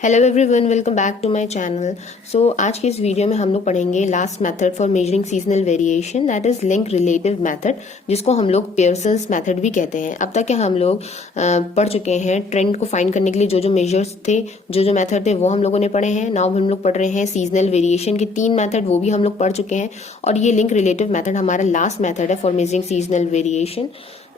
Hello everyone, welcome back to my channel. So आज की इस वीडियो में हम लोग पढ़ेंगे last method for measuring seasonal variation, that is link relative method, जिसको हम लोग पियर्सन्स मेथड भी कहते हैं। अब तक के हम लोग पढ़ चुके हैं ट्रेंड को फाइंड करने के लिए जो जो मेजर्स थे, जो मेथड थे, वो हम लोगों ने पढ़े हैं। नाउ हम लोग पढ़ रहे हैं सीजनल वेरिएशन के 3 मेथड, वो भी हम लोग पढ़ चुके हैं। और ये लिंक रिलेटिव मेथड हमारा लास्ट मेथड है फॉर मेजरिंग सीजनल वेरिएशन,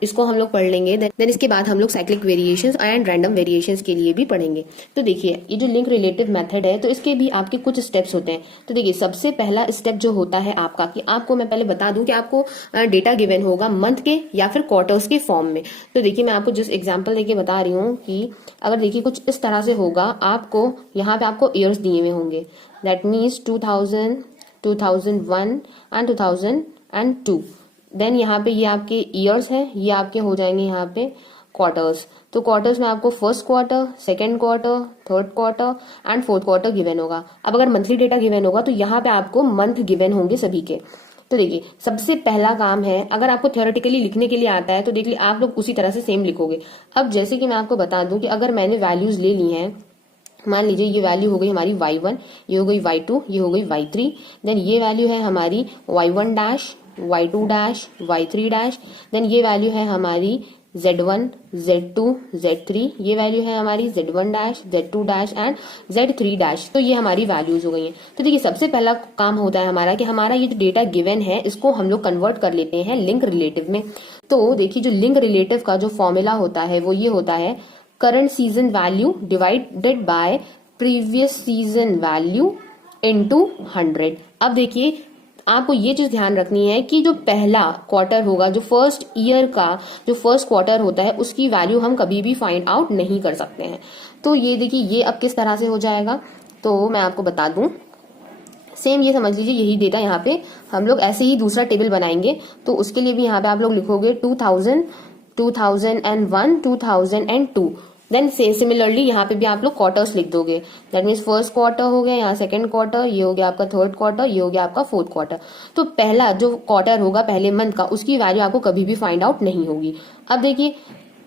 इसको हम लोग पढ़ लेंगे। देन इसके बाद हम लोग cyclic variations and random variations के लिए भी पढ़ेंगे। तो देखिए, ये जो लिंक रिलेटिव मेथड है, तो इसके भी आपके कुछ स्टेप्स होते हैं। तो देखिए, सबसे पहला स्टेप जो होता है आपका, कि आपको मैं पहले बता दूं कि आपको डेटा गिवन होगा मंथ के या फिर क्वार्टर्स के फॉर्म में। तो देखिए, मैं आपको जिस एग्जाम्पल देके बता रही हूँ कि अगर देखिए कुछ इस तरह से होगा, आपको यहाँ पे आपको ईयर्स दिए हुए होंगे। That means 2000, 2001 and 2002। देन यहाँ पे ये आपके ईयर्स हैं, ये आपके हो जाएंगे यहाँ पे क्वार्टर्स। तो क्वार्टर्स में आपको first quarter, second quarter, third quarter and fourth quarter given होगा। अब अगर मंथली डेटा गिवन होगा तो यहाँ पे आपको मंथ गिवन होंगे सभी के। तो देखिए, सबसे पहला काम है, अगर आपको थियोरेटिकली लिखने के लिए आता है तो देखिए आप लोग उसी तरह से सेम लिखोगे। अब जैसे कि मैं आपको बता दूं कि अगर मैंने वैल्यूज ले ली हैं, मान लीजिए ये वैल्यू हो गई हमारी y1, ये हो गई y2, ये हो गई y3। देन ये वैल्यू है हमारी y1 dash, y2 dash, y3 dash. Then ये वैल्यू है हमारी z1, z2, z3। ये वैल्यू है हमारी z1 dash, z2 dash and z3 dash. तो ये हमारी वैल्यूज हो गई हैं। तो देखिए, सबसे पहला काम होता है हमारा कि हमारा ये जो डेटा गिवन है, इसको हम लोग कन्वर्ट कर लेते हैं लिंक रिलेटिव में। तो देखिए, जो लिंक रिलेटिव का जो फॉर्मूला होता है वो ये होता है, current season value divided by previous season value into 100। अब देखिए, आपको ये चीज ध्यान रखनी है कि जो पहला क्वार्टर होगा, जो फर्स्ट ईयर का जो फर्स्ट क्वार्टर होता है, उसकी वैल्यू हम कभी भी फाइंड आउट नहीं कर सकते हैं। तो ये देखिए, ये अब किस तरह से हो जाएगा, तो मैं आपको बता दूं। सेम ये समझ लीजिए, यही डेटा यहाँ पे हम लोग ऐसे ही दूसरा टेबल बनाएंगे। तो उसके लिए भी यहाँ पे आप लोग लिखोगे 2000, 2001, 2002। देन सिमिलरली यहाँ पे भी आप लोग क्वार्टर्स लिख दोगे। दैट मीन्स फर्स्ट क्वार्टर हो गया, यहाँ सेकंड क्वार्टर, ये हो गया आपका थर्ड क्वार्टर, ये हो गया आपका फोर्थ क्वार्टर। तो पहला जो क्वार्टर होगा पहले मंथ का, उसकी वैल्यू आपको कभी भी फाइंड आउट नहीं होगी। अब देखिए,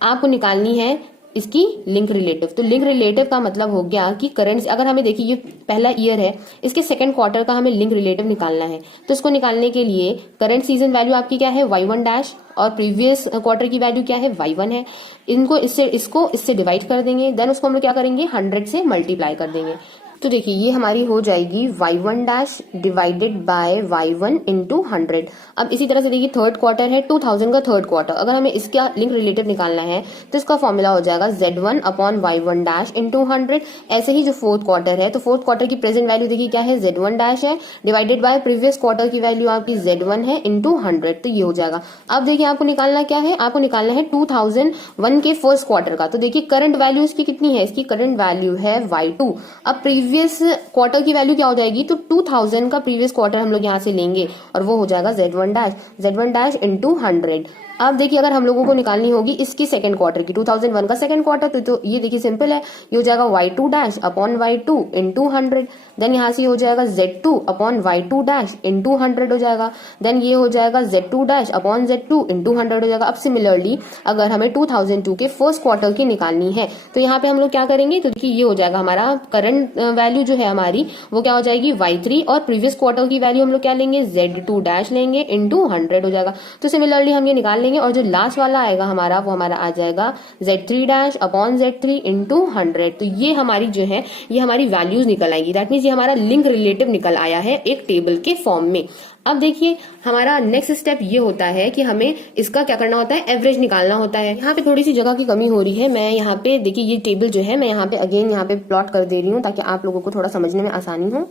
आपको निकालनी है इसकी लिंक रिलेटिव। तो लिंक रिलेटिव का मतलब हो गया कि करंट, अगर हमें देखिए ये पहला ईयर है, इसके सेकंड क्वार्टर का हमें लिंक रिलेटिव निकालना है। तो इसको निकालने के लिए करंट सीजन वैल्यू आपकी क्या है, y1 डैश, और प्रीवियस क्वार्टर की वैल्यू क्या है, y1 है। इनको इससे डिवाइड कर देंगे। देन उसको हम लोग क्या करेंगे, 100 से मल्टीप्लाई कर देंगे। तो देखिए, ये हमारी हो जाएगी y1 dash divided by y1 into 100। अब इसी तरह से देखिए, थर्ड क्वार्टर है 2000 का थर्ड क्वार्टर, अगर हमें इसका लिंक रिलेटिव निकालना है तो इसका फॉर्मूला हो जाएगा z1 upon y1 dash into 100। ऐसे ही जो फोर्थ क्वार्टर है, तो फोर्थ क्वार्टर की प्रेजेंट वैल्यू देखिए क्या है, z1 डैश है, डिवाइडेड बाय प्रीवियस क्वार्टर की वैल्यू आपकी z1 है इंटू 100। तो ये हो जाएगा। अब देखिए, आपको निकालना क्या है, आपको निकालना है 2001 के फर्स्ट क्वार्टर का। तो देखिए, करंट वैल्यू इसकी कितनी है, इसकी करंट वैल्यू है y2। अब प्रीवियस क्वार्टर की वैल्यू क्या हो जाएगी, तो 2000 का प्रीवियस क्वार्टर हम लोग यहाँ से लेंगे और वो हो जाएगा z1 डैश इंटू 100। अब देखिए, अगर हम लोगों को निकालनी होगी इसकी सेकंड क्वार्टर की, 2001 का सेकंड क्वार्टर, तो ये देखिए सिंपल है, ये हो जाएगा y2 dash upon y2 into 100। Then यहाँ से हो जाएगा z2 upon y2 dash into 100 हो जाएगा। देन ये हो जाएगा z2 dash upon z2 into 100 हो जाएगा। अब सिमिलरली अगर हमें 2002 के फर्स्ट क्वार्टर की निकालनी है, तो यहाँ पे हम लोग क्या करेंगे, तो देखिए ये हो जाएगा हमारा करंट वैल्यू जो है हमारी, वो क्या हो जाएगी y3, और प्रीवियस क्वार्टर की वैल्यू हम लोग क्या लेंगे, z2 डैश लेंगे इंटू 100 हो जाएगा। तो सिमिलरली हम ये निकाल लेंगे, और जो लास्ट वाला आएगा हमारा, वो हमारा आ जाएगा z3 dash upon z3 into 100। तो ये हमारी जो है, ये हमारी वैल्यूज निकल आएगी। दैट मीन्स ये हमारा लिंक रिलेटिव निकल आया है एक टेबल के फॉर्म में। अब देखिए, हमारा नेक्स्ट स्टेप ये होता है कि हमें इसका क्या करना होता है, एवरेज निकालना होता है। यहाँ पे थोड़ी सी जगह की कमी हो रही है, मैं यहाँ पे देखिए ये टेबल जो है मैं यहाँ पे अगेन यहाँ पे प्लॉट कर दे रही हूँ ताकि आप लोगों को थोड़ा समझने में आसानी हो।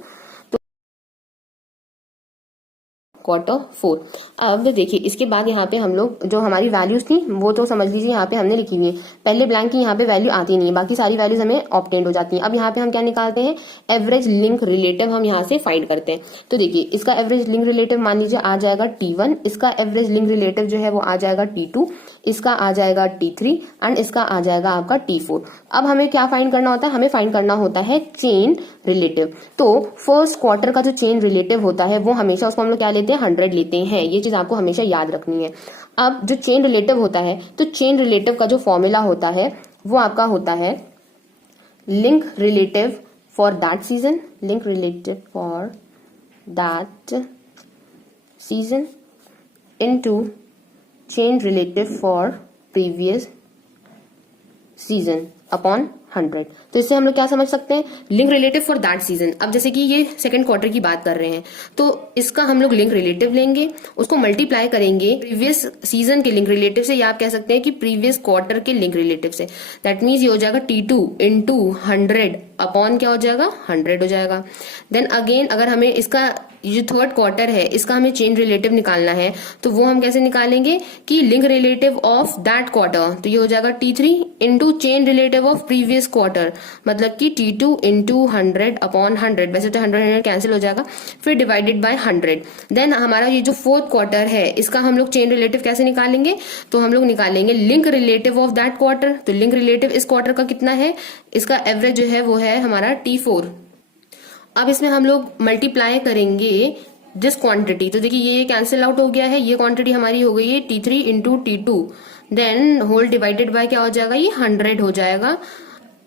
क्वार्टर 4। अब देखिए, इसके बाद यहाँ पे हम लोग जो हमारी वैल्यूज थी वो तो समझ लीजिए यहाँ पे हमने लिखी हुई है। पहले ब्लैंक की यहाँ पे वैल्यू आती नहीं है, बाकी सारी वैल्यूज हमें ऑब्टेन्ड हो जाती हैं। अब यहाँ पे हम क्या निकालते हैं, एवरेज लिंक रिलेटिव हम यहाँ से फाइंड करते हैं। तो देखिए, इसका एवरेज लिंक रिलेटिव मान लीजिए आ जाएगा T1, इसका एवरेज लिंक रिलेटिव जो है वो आ जाएगा T2, इसका आ जाएगा T3 एंड इसका आ जाएगा आपका T4। अब हमें क्या फाइंड करना होता है, हमें फाइंड करना होता है चेन रिलेटिव। तो फर्स्ट क्वार्टर का जो चेन रिलेटिव होता है वो हमेशा उसको हम लोग क्या लेते हैं, 100 लेते हैं। ये चीज आपको हमेशा याद रखनी है। अब जो चेन रिलेटिव होता है, तो चेन रिलेटिव का जो फॉर्मूला होता है वो आपका होता है link relative for that season, link relative for that season into chain relative for previous season upon 100। तो इससे हम लोग क्या समझ सकते हैं, link relative for that season. अब जैसे कि ये सेकंड क्वार्टर की बात कर रहे हैं तो इसका हम लोग लिंक रिलेटिव लेंगे, उसको मल्टीप्लाई करेंगे प्रीवियस सीजन के लिंक रिलेटिव से, या आप कह सकते हैं कि प्रीवियस क्वार्टर के लिंक रिलेटिव से। दैट मीन्स ये हो जाएगा T2 इंटू 100 अपॉन क्या हो जाएगा, 100 हो जाएगा। देन अगेन अगर हमें इसका ये जो थर्ड क्वार्टर है इसका हमें चेन रिलेटिव निकालना है तो वो हम कैसे निकालेंगे कि link relative of that quarter, तो ये हो जाएगा T3 into chain relative of previous quarter, मतलब कि T2 इंटू 100 अपॉन 100। वैसे तो 100 कैंसिल हो जाएगा, फिर डिवाइडेड बाय 100। देन हमारा ये जो फोर्थ क्वार्टर है इसका हम लोग चेन रिलेटिव कैसे निकालेंगे, तो हम लोग निकालेंगे link relative of that quarter. तो लिंक रिलेटिव इस क्वार्टर का कितना है, इसका एवरेज जो है वो है हमारा T4। अब इसमें हम लोग मल्टीप्लाई करेंगे दिस क्वांटिटी, तो देखिए ये कैंसिल आउट हो गया है, ये क्वांटिटी हमारी हो गई है T3 into T2, then whole divided by क्या हो जाएगा, ये 100 हो जाएगा।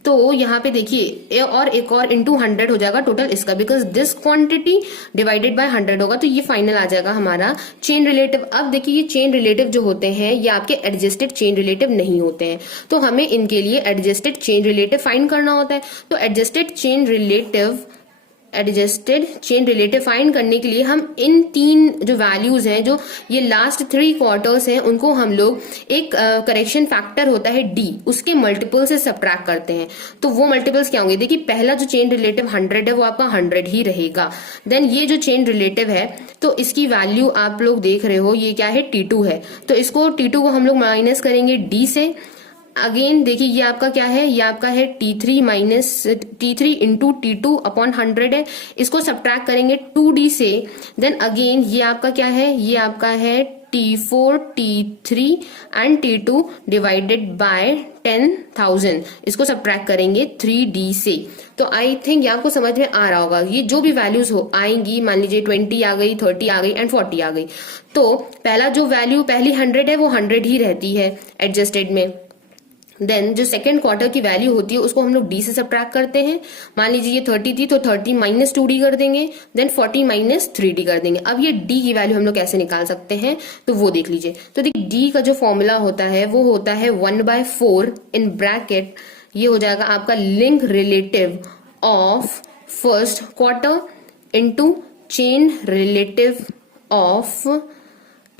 तो यहाँ पे देखिए और एक और इंटू 100 हो जाएगा टोटल इसका, because this quantity divided by 100 होगा, तो ये फाइनल आ जाएगा हमारा चेन रिलेटिव। अब देखिए ये चेन रिलेटिव जो होते हैं ये आपके एडजस्टेड चेन रिलेटिव नहीं होते हैं, तो हमें इनके लिए एडजस्टेड चेन रिलेटिव फाइंड करना होता है। तो एडजस्टेड चेन रिलेटिव फाइंड करने के लिए हम इन तीन जो वैल्यूज हैं, जो ये लास्ट 3 क्वार्टर्स हैं, उनको हम लोग एक करेक्शन फैक्टर होता है D, उसके मल्टीपल से सबट्रैक्ट करते हैं। तो वो मल्टीपल्स क्या होंगे, देखिए पहला जो चेन रिलेटिव 100 है वो आपका 100 ही रहेगा। देन ये जो चेन रिलेटिव है तो इसकी वैल्यू आप लोग देख रहे हो ये क्या है, T2 है, तो इसको T2 को हम लोग माइनस करेंगे D से। अगेन देखिए ये आपका क्या है, ये आपका है T3 minus T3 into T2 upon 100 है, इसको सब्ट्रैक्ट करेंगे 2D से। देन अगेन ये आपका क्या है, ये आपका है T4 T3 and T2 divided by 10,000, इसको सब्ट्रैक्ट करेंगे 3D से। तो आई थिंक ये आपको समझ में आ रहा होगा, ये जो भी वैल्यूज हो आएंगी, मान लीजिए 20 आ गई, 30 आ गई एंड 40 आ गई, तो पहला जो वैल्यू पहली 100 है वो 100 ही रहती है एडजस्टेड में। देन जो सेकेंड क्वार्टर की वैल्यू होती है उसको हम लोग D से सब्ट्रैक्ट करते हैं। मान लीजिए ये 30 थी तो 30 माइनस 2D कर देंगे, देन 40 माइनस 3D कर देंगे। अब ये D की वैल्यू हम लोग कैसे निकाल सकते हैं, तो वो देख लीजिए। तो देखिए D का जो फॉर्मूला होता है वो होता है 1/4 इन ब्रैकेट, ये हो जाएगा आपका link relative of first quarter into chain relative of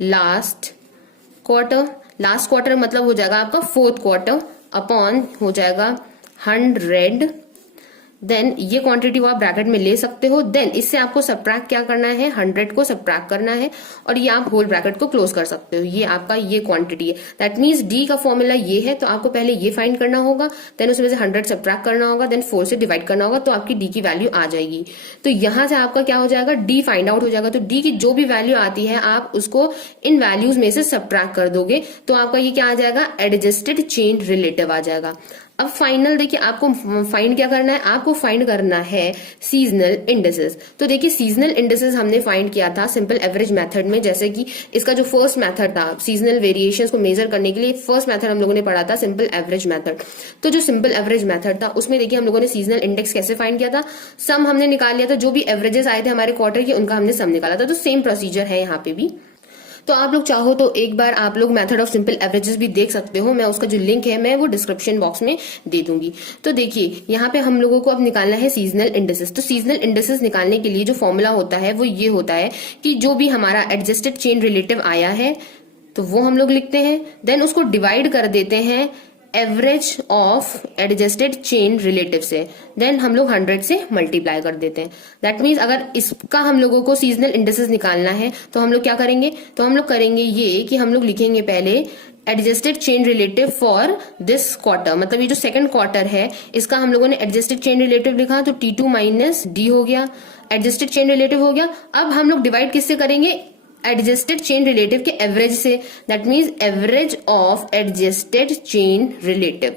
last quarter. Last quarter मतलब हो जाएगा आपका फोर्थ क्वार्टर अपॉन हो जाएगा 100। देन ये क्वांटिटी वो आप ब्रैकेट में ले सकते हो। देन इससे आपको सब्ट्रैक्ट क्या करना है, 100 को सब्ट्रैक्ट करना है और ये आप होल ब्रैकेट को क्लोज कर सकते हो। ये आपका ये क्वांटिटी है, दैट मीन्स D का फॉर्मूला ये है। तो आपको पहले ये फाइंड करना होगा, देन उसमें से 100 सब्ट्रैक्ट करना होगा, देन 4 से डिवाइड करना होगा, तो आपकी D की वैल्यू आ जाएगी। तो यहां से आपका क्या हो जाएगा, D फाइंड आउट हो जाएगा। तो D की जो भी वैल्यू आती है आप उसको इन वैल्यूज में से सब्ट्रैक्ट कर दोगे, तो आपका ये क्या आ जाएगा, एडजस्टेड चेन रिलेटिव आ जाएगा। अब फाइनल देखिए आपको फाइंड क्या करना है, आपको फाइंड करना है सीजनल इंडिसेस। तो देखिए सीजनल इंडिसेस हमने फाइंड किया था सिंपल एवरेज मेथड में, जैसे कि इसका जो फर्स्ट मेथड था सीजनल वेरिएशंस को मेजर करने के लिए, फर्स्ट मेथड हम लोगों ने पढ़ा था सिंपल एवरेज मेथड। तो जो सिंपल एवरेज मेथड था उसमें देखिए हम लोगों ने सीजनल इंडेक्स कैसे फाइंड किया था, सम हमने निकाल लिया था, जो भी एवरेजेस आए थे हमारे क्वार्टर के उनका हमने सम निकाला था। तो सेम प्रोसीजर है यहाँ पे भी। तो आप लोग चाहो तो एक बार आप लोग मेथड ऑफ सिंपल एवरेजेस भी देख सकते हो, मैं उसका जो लिंक है मैं वो डिस्क्रिप्शन बॉक्स में दे दूंगी। तो देखिए यहाँ पे हम लोगों को अब निकालना है सीजनल इंडिसेस। तो सीजनल इंडिसेस निकालने के लिए जो फॉर्मूला होता है वो ये होता है कि जो भी हमारा एडजस्टेड चेन रिलेटिव आया है तो वो हम लोग लिखते हैं, देन उसको डिवाइड कर देते हैं average of adjusted chain relative से, देन हम लोग 100 से मल्टीप्लाई कर देते हैं। दैट मीन्स अगर इसका हम लोगों को सीजनल इंडिसेस निकालना है तो हम लोग क्या करेंगे, तो हम लोग करेंगे ये कि हम लोग लिखेंगे पहले adjusted chain relative for this quarter, मतलब ये जो सेकंड क्वार्टर है इसका हम लोगों ने एडजस्टेड चेन रिलेटिव लिखा तो T2 माइनस D हो गया, एडजस्टेड चेन रिलेटिव हो गया। अब हम लोग डिवाइड किससे करेंगे, एडजस्टेड चेन रिलेटिव के एवरेज से, that means average of adjusted chain relative,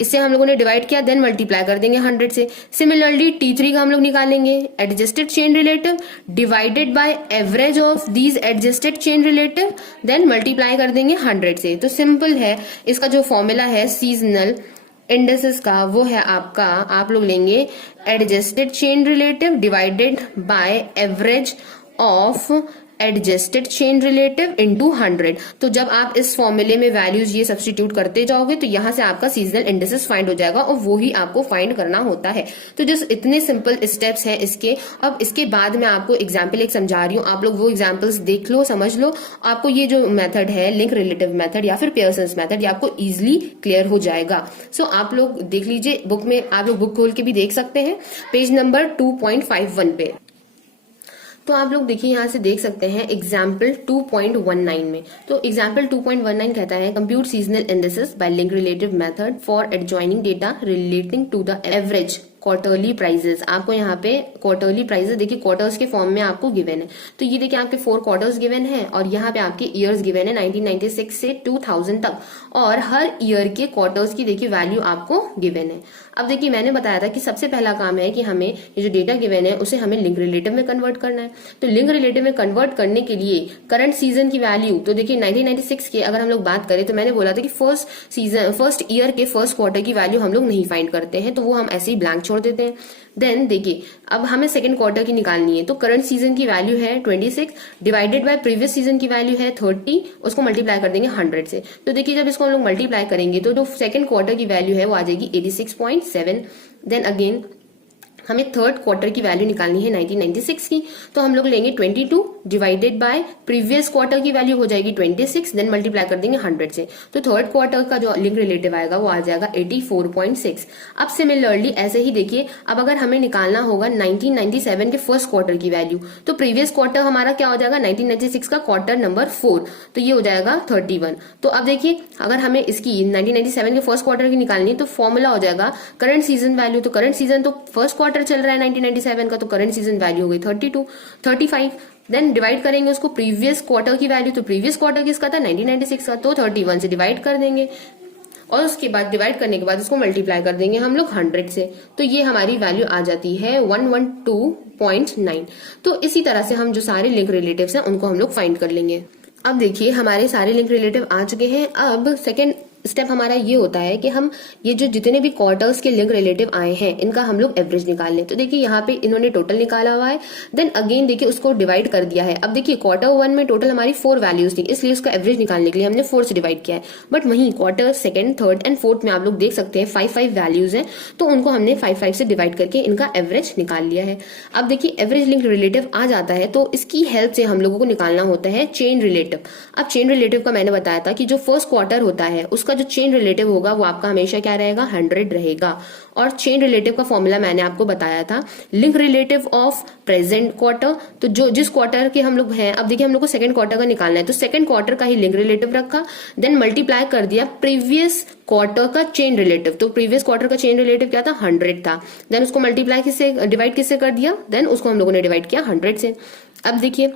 इससे हम लोगों ने डिवाइड किया, देन मल्टीप्लाई कर देंगे 100 से। सिमिलरली T3 का हम लोग निकालेंगे adjusted chain relative divided by average of these adjusted chain relative, then multiply कर देंगे 100 से। तो सिंपल है, इसका जो फॉर्मूला है सीजनल इंडेक्सेस का वो है आपका, आप लोग लेंगे adjusted chain relative divided by average of adjusted chain relative into 100। तो जब आप इस फॉर्मूले में वैल्यूज ये सब्स्टिट्यूट करते जाओगे तो यहां से आपका सीजनल इंडेक्सेस फाइंड हो जाएगा और वो ही आपको फाइंड करना होता है। तो जस्ट इतने सिंपल स्टेप्स हैं इसके। अब इसके बाद मैं आपको एग्जाम्पल एक समझा रही हूँ, आप लोग वो एग्जाम्पल्स देख लो, समझ लो, आपको ये जो मेथड है लिंक रिलेटिव मेथड या फिर पियर्सन्स मेथड, ये आपको इजिली क्लियर हो जाएगा। सो आप लोग देख लीजिए बुक में, आप लोग बुक खोल के भी देख सकते हैं पेज नंबर 2.51 पे। तो आप लोग देखिए यहाँ से देख सकते हैं एग्जाम्पल 2.19 में। तो एग्जाम्पल 2.19 कहता है compute seasonal indexes by link relative method for adjoining data relating to the average quarterly prices. आपको यहाँ पे क्वार्टरली प्राइजेस देखिए क्वार्टर्स के फॉर्म में आपको गिवन है। तो ये देखिए आपके 4 क्वार्टर्स गिवन है और यहाँ पे आपके ईयर्स गिवन है 1996 से 2000 तक, और हर ईयर के क्वार्टर्स की देखिए वैल्यू आपको गिवन है। अब देखिए मैंने बताया था कि सबसे पहला काम है कि हमें ये जो डेटा गिवन है उसे हमें लिंक रिलेटिव में कन्वर्ट करना है। तो लिंक रिलेटिव में कन्वर्ट करने के लिए करंट सीजन की वैल्यू, तो देखिए 1996 की अगर हम लोग बात करें तो मैंने बोला था कि फर्स्ट ईयर के फर्स्ट क्वार्टर की वैल्यू हम लोग नहीं फाइंड करते हैं, तो वो हम ऐसे ही ब्लैंक छोड़ देते हैं। देन देखिए अब हमें सेकंड क्वार्टर की निकालनी है। तो करंट सीजन की वैल्यू है 26 डिवाइडेड बाय प्रीवियस सीजन की वैल्यू है 30, उसको मल्टीप्लाई कर देंगे 100 से। तो देखिए जब इसको हम लोग मल्टीप्लाई करेंगे तो जो सेकंड क्वार्टर की वैल्यू है वो आ जाएगी 86.7। देन अगेन हमें थर्ड क्वार्टर की वैल्यू निकालनी है 1996 की। तो हम लोग लेंगे 22 डिवाइडेड बाय प्रीवियस क्वार्टर की वैल्यू हो जाएगी 26, देन मल्टीप्लाई कर देंगे 100 से। तो थर्ड क्वार्टर का जो लिंक रिलेटिव आएगा वो आ जाएगा 84.6। अब सिमिलरली ऐसे ही देखिए अब अगर हमें निकालना होगा 1997 के फर्स्ट क्वार्टर की वैल्यू, तो प्रीवियस क्वार्टर हमारा क्या हो जाएगा 1996 का क्वार्टर नंबर 4, तो ये हो जाएगा 31। तो अब देखिए अगर हमें इसकी 1997 के फर्स्ट क्वार्टर की निकालनी है तो फॉर्मूला हो जाएगा करंट सीजन वैल्यू। तो करंट सीजन तो फर्स्ट क्वार्टर चल रहा है 1997 का, तो करंट सीजन वैल्यू हो गई 35। देन डिवाइड करेंगे उसको प्रीवियस क्वार्टर की वैल्यू, तो प्रीवियस क्वार्टर किसका था 1996 का, तो 31 से डिवाइड कर देंगे और उसके बाद डिवाइड करने के बाद उसको मल्टीप्लाई कर देंगे हम लोग 100 से। तो ये हमारी वैल्यू आ जाती है 112.9। तो इसी तरह से हम जो सारे लिंक रिलेटिव्स हैं उनको हम लोग फाइंड कर लेंगे। अब देखिए हमारे सारे लिंक रिलेटिव आ चुके हैं। अब सेकेंड स्टेप हमारा ये होता है कि हम ये जो जितने भी क्वार्टर्स के लिंक रिलेटिव आए हैं इनका हम लोग एवरेज निकाल लें। तो देखिए यहाँ पे इन्होंने टोटल निकाला हुआ है, देन अगेन देखिए उसको डिवाइड कर दिया है। अब देखिए क्वार्टर 1 में टोटल हमारी 4 वैल्यूज थी, इसलिए उसका एवरेज निकालने के लिए हमने 4 से डिवाइड किया है। बट वहीं quarter second, third and fourth में आप लोग देख सकते हैं 5 वैल्यूज हैं, तो उनको हमने 5 से डिवाइड करके इनका एवरेज निकाल लिया है। अब देखिए एवरेज लिंक रिलेटिव आ जाता है तो इसकी हेल्प से हम लोगों को निकालना होता है चेन रिलेटिव। अब चेन रिलेटिव का मैंने बताया था कि जो फर्स्ट क्वार्टर होता है उसका जो चेन रिलेटिव होगा वो आपका हमेशा क्या रहेगा 100 रहेगा। और चेन रिलेटिव का फॉर्मूला मैंने आपको बताया था link relative of present quarter. तो जो जिस क्वार्टर के हम लोग हैं, अब देखिए हम लोग को सेकंड क्वार्टर का निकालना है, तो सेकंड क्वार्टर का ही लिंक रिलेटिव रखा, देन मल्टीप्लाई कर दिया प्रीवियस क्वार्टर का चेन रिलेटिव। तो प्रीवियस क्वार्टर का चेन रिलेटिव क्या था 100 था, देन उसको मल्टीप्लाई किससे डिवाइड किससे कर दिया, देन उसको हम लोगों ने डिवाइड किया 100 से। अब देखिए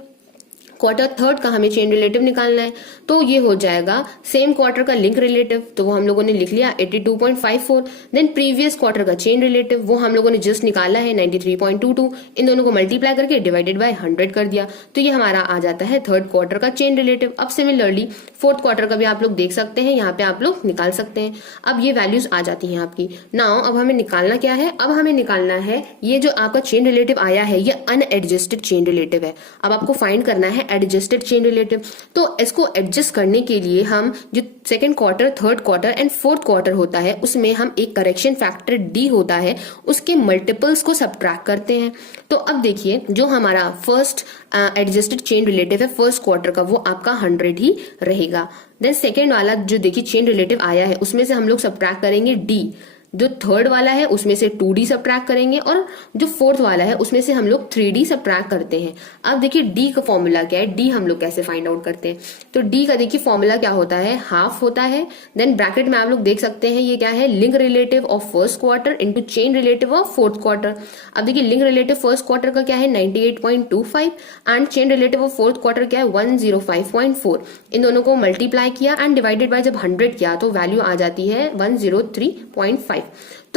क्वार्टर थर्ड का हमें चेन रिलेटिव निकालना है, तो ये हो जाएगा सेम क्वार्टर का लिंक रिलेटिव, तो वो हम लोगों ने लिख लिया 82.54। देन प्रीवियस क्वार्टर का चेन रिलेटिव वो हम लोगों ने जस्ट निकाला है 93.22। इन दोनों को मल्टीप्लाई करके डिवाइडेड बाय 100 कर दिया, तो ये हमारा आ जाता है थर्ड क्वार्टर का चेन रिलेटिव। अब सिमिलरली फोर्थ क्वार्टर का भी आप लोग देख सकते हैं, यहाँ पे आप लोग निकाल सकते हैं। अब ये वैल्यूज आ जाती हैं आपकी। नाउ अब हमें निकालना क्या है, अब हमें निकालना है ये जो आपका चेन रिलेटिव आया है ये अनएडजस्टेड चेन रिलेटिव है। अब आपको फाइंड करना है एडजस्टेड चेन रिलेटिव। तो इसको एडजस्ट करने के लिए हम जो second quarter, third quarter and fourth quarter होता है उसमें हम एक करेक्शन फैक्टर डी होता है उसके मल्टीपल्स को सबट्रैक्ट करते हैं। तो अब देखिए जो हमारा फर्स्ट एडजस्टेड चेन रिलेटिव है फर्स्ट क्वार्टर का वो आपका 100 ही रहेगा। देन सेकेंड वाला जो देखिए चेन रिलेटिव आया है उसमें से हम लोग सबट्रैक्ट करेंगे डी। जो थर्ड वाला है उसमें से 2D सबट्रैक्ट करेंगे और जो फोर्थ वाला है उसमें से हम लोग 3D सबट्रैक्ट करते हैं। अब देखिए डी का फॉर्मूला क्या है, डी हम लोग कैसे फाइंड आउट करते हैं। तो डी का देखिए फॉर्मूला क्या होता है, हाफ होता है, देन ब्रैकेट में आप लोग देख सकते हैं ये क्या है, link relative of first quarter into chain relative of fourth quarter. अब देखिए लिंक रिलेटिव फर्स्ट क्वार्टर का क्या है 98.25 and chain relative of fourth quarter क्या है 105.4। इन दोनों को मल्टीप्लाई किया एंड डिवाइडेड बाय जब 100 किया तो वैल्यू आ जाती है 103.5।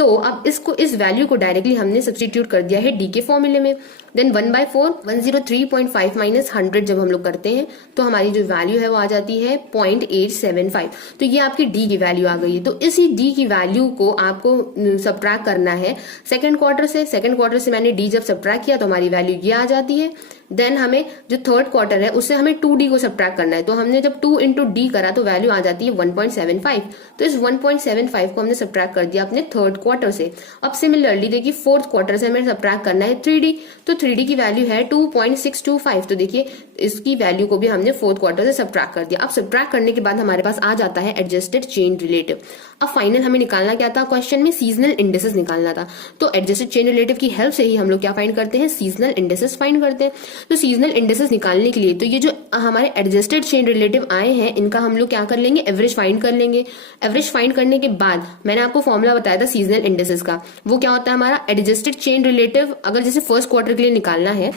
तो अब इसको इस वैल्यू को डायरेक्टली हमने सब्स्टिट्यूट कर दिया है डी के फॉर्मूले में। देन 1/4 103.5 माइनस 100 जब हम लोग करते हैं तो हमारी जो वैल्यू है वो आ जाती है 0.875। तो ये आपकी डी की वैल्यू आ गई है। तो इसी डी की वैल्यू को आपको सब्ट्रैक्ट करना है सेकंड क्वार्टर से। सेकंड क्वार्टर से मैंने डी जब सब्ट्रैक्ट किया तो हमारी वैल्यू ये आ जाती है। देन हमें जो थर्ड क्वार्टर है उससे हमें 2D को सब्ट्रैक्ट करना है। तो हमने जब 2 into D करा तो वैल्यू आ जाती है 1.75। तो इस 1.75 को हमने सब्ट्रैक्ट कर दिया अपने थर्ड क्वार्टर से। अब सिमिलरली देखिए फोर्थ क्वार्टर से हमें सब्ट्रैक्ट करना है 3D। तो 3D की वैल्यू है 2.625। तो देखिए इसकी वैल्यू को भी हमने फोर्थ क्वार्टर से सब्ट्रैक्ट कर दिया। अब सब्ट्रैक्ट करने के बाद हमारे पास आ जाता है एडजस्टेड चेन रिलेटिव। अब फाइनल हमें निकालना क्या था, क्वेश्चन में सीजनल इंडेक्सेस निकालना था। तो एडजस्टेड चेन रिलेटिव की हेल्प से ही हम लोग क्या फाइंड करते हैं, सीजनल इंडेक्सेस फाइंड करते हैं। तो सीजनल इंडेक्सेस निकालने के लिए तो ये जो हमारे एडजस्टेड चेन रिलेटिव आए हैं इनका हम लोग क्या कर लेंगे, एवरेज फाइंड कर लेंगे। एवरेज फाइंड करने के बाद मैंने आपको फॉर्मूला बताया था सीजनल इंडेक्सेस का, वो क्या होता है हमारा एडजस्टेड चेन रिलेटिव। अगर जैसे फर्स्ट क्वार्टर के लिए निकालना है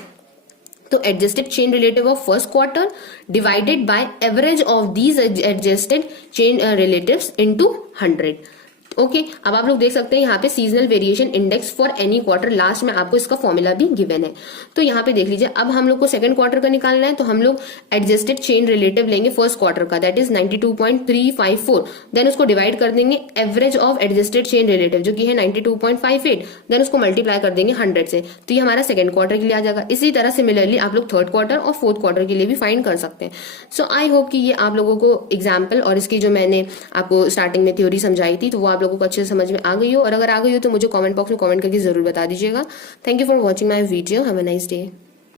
तो adjusted chain relative of first quarter divided by average of these adjusted chain relatives into 100। Okay अब आप लोग देख सकते हैं यहाँ पे seasonal variation index for any quarter, last में आपको इसका फॉर्मूला भी गिवन है। तो यहाँ पे देख लीजिए अब हम लोग को सेकंड क्वार्टर का निकालना है। तो हम लोग एडजस्टेड चेन रिलेटिव लेंगे फर्स्ट क्वार्टर का, दैट इज 92.354। देन उसको डिवाइड कर देंगे average of adjusted chain relative जो कि है 92.58। देन उसको मल्टीप्लाई कर देंगे 100 से। तो ये हमारा सेकंड क्वार्टर के लिए आ जाएगा। इसी तरह सिमिलरली आप लोग थर्ड क्वार्टर और फोर्थ क्वार्टर के लिए भी फाइंड कर सकते हैं। सो आई होप कि ये आप लोगों को एग्जाम्पल और इसकी जो मैंने आपको स्टार्टिंग में थ्योरी समझाई थी तो वो आप लोगों को अच्छे से समझ में आ गई हो। और अगर आ गई हो तो मुझे कमेंट बॉक्स में कमेंट करके जरूर बता दीजिएगा। Thank you for watching my video. Have a nice day.